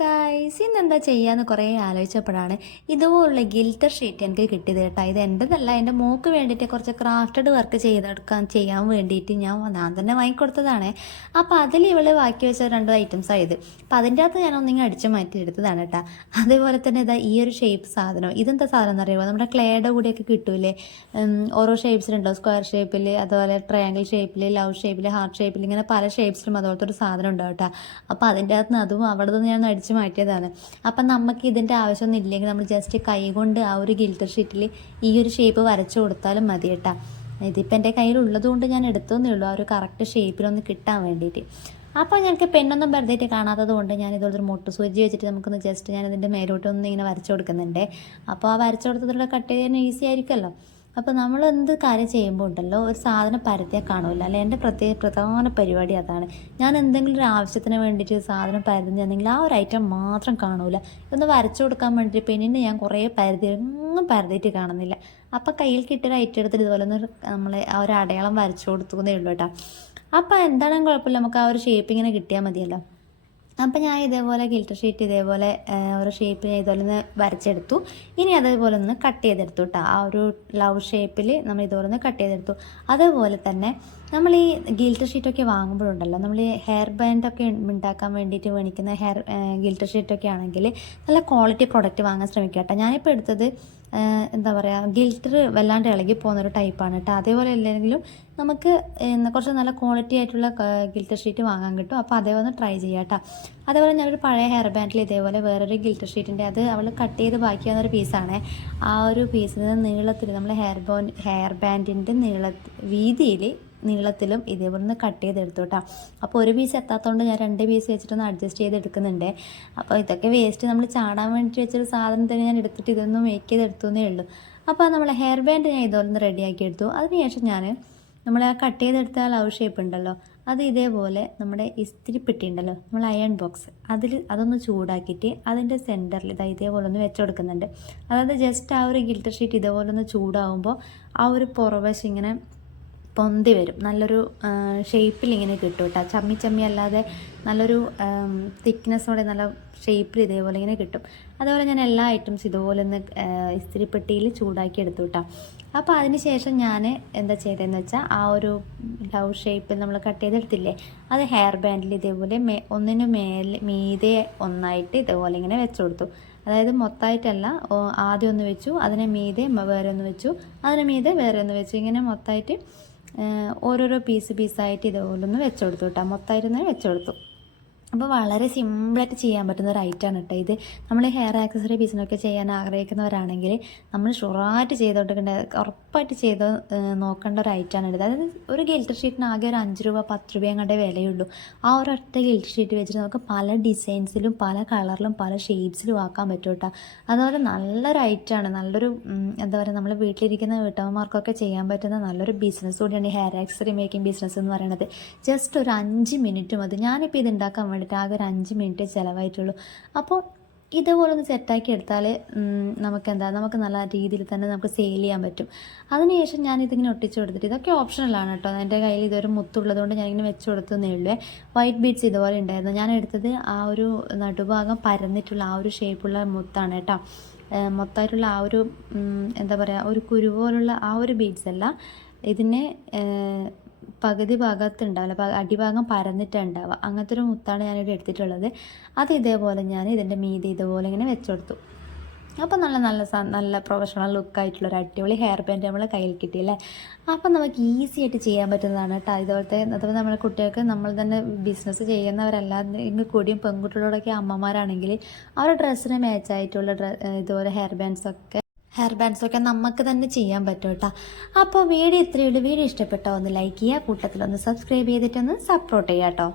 Guys, ഇന്നെന്താ ചെയ്യാന്ന് കുറേ ആലോചിച്ചപ്പോഴാണ് ഇതുപോലുള്ള ഗിൽറ്റർ ഷീറ്റ് എനിക്ക് കിട്ടിയത് കേട്ടോ. ഇത് എൻ്റെതല്ല, എൻ്റെ മോക്ക് വേണ്ടിയിട്ട് കുറച്ച് ക്രാഫ്റ്റഡ് വർക്ക് ചെയ്യാൻ വേണ്ടിയിട്ട് ഞാൻ തന്നെ വാങ്ങിക്കൊടുത്തതാണ്. അപ്പോൾ അതിൽ ഇവൾ ബാക്കി വെച്ച 2 ഐറ്റംസ് ആയത്. അപ്പോൾ അതിൻ്റെ അകത്ത് ഞാൻ ഒന്നിങ്ങനെ അടിച്ചു മാറ്റി എടുത്തതാണ് കേട്ടോ. അതേപോലെ തന്നെ ഇതാ ഈ ഒരു ഷേപ്പ് സാധനം, ഇതെന്താ സാധനം എന്നറിയുമോ? നമ്മുടെ ക്ലേയുടെ കൂടെയൊക്കെ കിട്ടൂലേ, ഓരോ ഷേപ്സിലുണ്ടോ, സ്ക്വയർ ഷേപ്പിൽ, അതുപോലെ ട്രയാങ്കിൾ ഷേപ്പിൽ, ലവ് ഷേപ്പിൽ, ഹാർട്ട് ഷേപ്പിൽ, ഇങ്ങനെ പല ഷേപ്സിലും അതുപോലത്തെ ഒരു സാധനം ഉണ്ടാവും കേട്ടോ. അപ്പോൾ അതിൻ്റെ അകത്ത് അതും അവിടെ നിന്ന് ഞാൻ അടിച്ചു മാറ്റിയതാണ്. അപ്പം നമുക്ക് ഇതിൻ്റെ ആവശ്യമൊന്നും ഇല്ലെങ്കിൽ നമ്മൾ ജസ്റ്റ് കൈ കൊണ്ട് ആ ഒരു ഗിൽറ്റർ ഷീറ്റിൽ ഈ ഒരു ഷേപ്പ് വരച്ചു കൊടുത്താലും മതി കേട്ടോ. ഇതിപ്പോൾ എൻ്റെ കയ്യിലുള്ളത് കൊണ്ട് ഞാൻ എടുത്തതേ ഉള്ളൂ, ആ ഒരു കറക്റ്റ് ഷേപ്പിലൊന്ന് കിട്ടാൻ വേണ്ടിയിട്ട്. അപ്പോൾ ഞങ്ങൾക്ക് പെണ്ണൊന്നും വെറുതെ കാണാത്തത് കൊണ്ട് ഞാൻ ഇതുപോലൊരു മുട്ട് സൂചി വെച്ചിട്ട് നമുക്കൊന്ന് ജസ്റ്റ് ഞാൻ ഇതിൻ്റെ മേലോട്ടൊന്ന് ഇങ്ങനെ വരച്ചു കൊടുക്കുന്നുണ്ട്. അപ്പോൾ ആ വരച്ചു കൊടുത്തതിലൂടെ കട്ട് ചെയ്യാൻ ഈസി ആയിരിക്കുമല്ലോ. അപ്പോൾ നമ്മൾ എന്ത് കാര്യം ചെയ്യുമ്പോൾ ഉണ്ടല്ലോ, ഒരു സാധനം പരത്തിയാൽ കാണില്ല. അല്ലെ, എൻ്റെ പ്രധാന പരിപാടി അതാണ്. ഞാൻ എന്തെങ്കിലും ഒരു ആവശ്യത്തിന് വേണ്ടിയിട്ട് സാധനം പരതിഞ്ഞെങ്കിൽ ആ ഒരു ഐറ്റം മാത്രം കാണൂല. ഇതൊന്ന് വരച്ചു കൊടുക്കാൻ വേണ്ടിയിട്ട് പെണ്ണിന് ഞാൻ കുറേ ഒന്നും പരതിയിട്ട് കാണുന്നില്ല. അപ്പോൾ കയ്യിൽ കിട്ടിയൊരു ഐറ്റം എടുത്തിട്ട് ഇതുപോലെ ഒന്ന് നമ്മൾ ആ ഒരു അടയാളം വരച്ചു കൊടുക്കുന്നേ ഉള്ളൂ കേട്ടോ. അപ്പോൾ എന്താണെങ്കിലും കുഴപ്പമില്ല, നമുക്ക് ആ ഒരു ഷേപ്പ് ഇങ്ങനെ കിട്ടിയാൽ മതിയല്ലോ. അപ്പം ഞാൻ ഇതേപോലെ ഗിൽറ്റർ ഷീറ്റ് ഇതേപോലെ ഒരു ഷേപ്പ് ഞാൻ ഇതുപോലെ ഒന്ന് വരച്ചെടുത്തു. ഇനി അതേപോലെ ഒന്ന് കട്ട് ചെയ്തെടുത്തു കേട്ടോ. ആ ഒരു ലവ് ഷേപ്പിൽ നമ്മൾ ഇതുപോലെ ഒന്ന് കട്ട് ചെയ്തെടുത്തു. അതേപോലെ തന്നെ നമ്മൾ ഈ ഗിൽറ്റർ ഷീറ്റൊക്കെ വാങ്ങുമ്പോഴുണ്ടല്ലോ, നമ്മൾ ഈ ഹെയർ ബാൻഡൊക്കെ ഉണ്ടാക്കാൻ വേണ്ടിയിട്ട് മേടിക്കുന്ന ഗിൽറ്റർ ഷീറ്റൊക്കെ ആണെങ്കിൽ നല്ല ക്വാളിറ്റി പ്രൊഡക്റ്റ് വാങ്ങാൻ ശ്രമിക്കുക കേട്ടോ. ഞാനിപ്പോൾ എടുത്തത് എന്താ പറയുക, ഗിൽറ്റർ വല്ലാണ്ട് ഇളകി പോകുന്നൊരു ടൈപ്പാണ് കേട്ടോ. അതേപോലെ അല്ലെങ്കിലും നമുക്ക് കുറച്ച് നല്ല ക്വാളിറ്റി ആയിട്ടുള്ള ഗിൽറ്റർ ഷീറ്റ് വാങ്ങാൻ കിട്ടും. അപ്പോൾ അതേപോലെ ട്രൈ ചെയ്യാം കേട്ടോ. അതേപോലെ ഞാനൊരു പഴയ ഹെയർ ബാൻഡിൽ ഇതേപോലെ വേറൊരു ഗിൽറ്റർ ഷീറ്റിൻ്റെ അത് അവൾ കട്ട് ചെയ്ത് ബാക്കി വന്നൊരു പീസാണ്. ആ ഒരു പീസിന് നീളത്തിൽ നമ്മൾ ഹെയർ ബാൻഡിൻ്റെ വീതിയിൽ നീളത്തിലും ഇതേപോലെ ഒന്ന് കട്ട് ചെയ്തെടുത്തു കേട്ടോ. അപ്പോൾ ഒരു പീസ് എത്താത്തതുകൊണ്ട് ഞാൻ 2 പീസ് വെച്ചിട്ടൊന്ന് അഡ്ജസ്റ്റ് ചെയ്തെടുക്കുന്നുണ്ട്. അപ്പോൾ ഇതൊക്കെ വേസ്റ്റ് നമ്മൾ ചാടാൻ വേണ്ടിയിട്ട് വെച്ചൊരു സാധനം തന്നെ ഞാൻ എടുത്തിട്ട് ഇതൊന്ന് മേക്ക് ചെയ്തെടുത്തേ ഉള്ളൂ. അപ്പോൾ നമ്മൾ ഹെയർ ബാൻഡ് ഞാൻ ഇതുപോലെ ഒന്ന് റെഡിയാക്കി എടുത്തു. അതിനുശേഷം ഞാൻ നമ്മൾ ആ കട്ട് ചെയ്തെടുത്ത ലവ് ഷേപ്പ് ഉണ്ടല്ലോ, അത് ഇതേപോലെ നമ്മുടെ ഇസ്തിരിപ്പെട്ടി ഉണ്ടല്ലോ, നമ്മൾ അയൺ ബോക്സ്, അതൊന്ന് ചൂടാക്കിയിട്ട് അതിൻ്റെ സെൻറ്ററിൽ ഇതേപോലെ ഒന്ന് വെച്ച് കൊടുക്കുന്നുണ്ട്. അതായത് ജസ്റ്റ് ആ ഒരു ഗിൽറ്റർ ഷീറ്റ് ഇതേപോലെ ഒന്ന് ചൂടാവുമ്പോൾ ആ ഒരു പുറവശം ഇങ്ങനെ പൊന്തി വരും, നല്ലൊരു ഷേപ്പിൽ ഇങ്ങനെ കിട്ടും കേട്ടോ. ചമ്മി അല്ലാതെ നല്ലൊരു തിക്നെസ്സോടെ നല്ല ഷേപ്പിൽ ഇതേപോലെ ഇങ്ങനെ കിട്ടും. അതുപോലെ ഞാൻ എല്ലാ ഐറ്റംസ് ഇതുപോലെ ഒന്ന് ഇസ്തിരിപ്പെട്ടിയിൽ ചൂടാക്കി എടുത്തു കേട്ടോ. അപ്പോൾ അതിന് ശേഷം ഞാൻ എന്താ ചെയ്തതെന്ന് വെച്ചാൽ ആ ഒരു ലവ് ഷേപ്പിൽ നമ്മൾ കട്ട് ചെയ്തെടുത്തില്ലേ, അത് ഹെയർ ബാൻഡിൽ ഇതേപോലെ ഒന്നിന് മീതെ ഒന്നായിട്ട് ഇതേപോലെ ഇങ്ങനെ വെച്ച് കൊടുത്തു. അതായത് മൊത്തമായിട്ടല്ല, ആദ്യം ഒന്ന് വെച്ചു, അതിനെ മീതെ വേറെ ഒന്ന് വെച്ചു, അതിന് മീതെ വേറെ ഒന്ന് വെച്ചു, ഇങ്ങനെ മൊത്തമായിട്ട് ഓരോരോ പീസായിട്ട് ഇതുപോലെ ഒന്ന് വെച്ച് കൊടുത്തു കേട്ടോ. മൊത്തമായിട്ടൊന്ന് വെച്ച് കൊടുത്തു. അപ്പോൾ വളരെ സിമ്പിളായിട്ട് ചെയ്യാൻ പറ്റുന്ന ഒരു ഐറ്റമാണ് കേട്ടോ ഇത്. നമ്മൾ ഹെയർ ആക്സസറി ബിസിനസ്സൊക്കെ ചെയ്യാൻ ആഗ്രഹിക്കുന്നവരാണെങ്കിൽ നമ്മൾ ഷുറായിട്ട് ഉറപ്പായിട്ട് നോക്കേണ്ട ഒരു ഐറ്റമാണ് ഇത്. അതായത് ഒരു ഗിൽറ്റർ ഷീറ്റിന് ആകെ ഒരു 5 രൂപ 10 രൂപ അങ്ങോട്ടേ വിലയുള്ളൂ. ആ ഒരൊറ്റ ഗിൽറ്റർ ഷീറ്റ് വെച്ചിട്ട് നമുക്ക് പല ഡിസൈൻസിലും പല കളറിലും പല ഷെയ്ഡ്സിലും ആക്കാൻ പറ്റും കേട്ടോ. അതുപോലെ നല്ലൊരു ഐറ്റമാണ്, നല്ലൊരു എന്താ പറയുക, നമ്മൾ വീട്ടിലിരിക്കുന്ന വീട്ടമ്മമാർക്കൊക്കെ ചെയ്യാൻ പറ്റുന്ന നല്ലൊരു ബിസിനസ് കൂടിയാണ് ഈ ഹെയർ ആക്സസറി മേക്കിംഗ് ബിസിനസ് എന്ന് പറയുന്നത്. ജസ്റ്റ് ഒരു 5 മിനിറ്റ് മതി. ഞാനിപ്പോൾ ഇത് ഉണ്ടാക്കാൻ വേണ്ടിയിട്ട് ആകെ ഒരു 5 മിനിറ്റ് ചിലവായിട്ടുള്ളൂ. അപ്പോൾ ഇതേപോലെ ഒന്ന് സെറ്റാക്കി എടുത്താൽ നമുക്ക് നല്ല രീതിയിൽ തന്നെ നമുക്ക് സെയിൽ ചെയ്യാൻ പറ്റും. അതിനുശേഷം ഞാനിതിങ്ങനെ ഒട്ടിച്ചു കൊടുത്തിട്ട്, ഇതൊക്കെ ഓപ്ഷണലാണ് കേട്ടോ. എൻ്റെ കയ്യിൽ ഇതൊരു മുത്തുള്ളതുകൊണ്ട് ഞാനിങ്ങനെ വെച്ച് കൊടുത്തതേ ഉള്ളൂ. വൈറ്റ് ബീഡ്സ് ഇതുപോലെ ഉണ്ടായിരുന്നു. ഞാൻ എടുത്തത് ആ ഒരു നടുഭാഗം പരന്നിട്ടുള്ള ആ ഒരു ഷേപ്പുള്ള മുത്താണ് കേട്ടോ. മൊത്തമായിട്ടുള്ള ആ ഒരു എന്താ പറയുക, ഒരു കുരുപോലുള്ള ആ ഒരു ബീഡ്സ് അല്ല, ഇതിനെ പകുതി ഭാഗത്തുണ്ടാവില്ല, അടിഭാഗം പരന്നിട്ടുണ്ടാവുക, അങ്ങനത്തെ ഒരു മുത്താണ് ഞാനിവിടെ എടുത്തിട്ടുള്ളത്. അത് ഇതേപോലെ ഞാൻ ഇതിൻ്റെ മീതെ ഇതുപോലെ ഇങ്ങനെ വെച്ച് കൊടുത്തു. അപ്പോൾ നല്ല പ്രൊഫഷണൽ ലുക്കായിട്ടുള്ളൊരു അടിപൊളി ഹെയർ ബാൻഡ് നമ്മളെ കയ്യിൽ കിട്ടിയില്ലേ. അപ്പോൾ നമുക്ക് ഈസി ആയിട്ട് ചെയ്യാൻ പറ്റുന്നതാണ് കേട്ടോ. അതുപോലെ നമ്മുടെ കുട്ടികൾക്ക് നമ്മൾ തന്നെ ബിസിനസ് ചെയ്യുന്നവരല്ലാതെ ഇങ്ങ് കൂടിയും പെൺകുട്ടികളോടൊക്കെ അമ്മമാരാണെങ്കിൽ അവരുടെ ഡ്രസ്സിന് മാച്ചായിട്ടുള്ള ഇതുപോലെ ഹെയർ ബാൻഡ്സൊക്കെ നമുക്ക് തന്നെ ചെയ്യാൻ പറ്റും കേട്ടോ. അപ്പോൾ വീഡിയോ ഇത്രയേ ഉള്ളൂ. വീഡിയോ ഇഷ്ടപ്പെട്ടോ ഒന്ന് ലൈക്ക് ചെയ്യുക, കൂട്ടത്തിലൊന്ന് സബ്സ്ക്രൈബ് ചെയ്തിട്ടൊന്ന് സപ്പോർട്ട് ചെയ്യാം കേട്ടോ.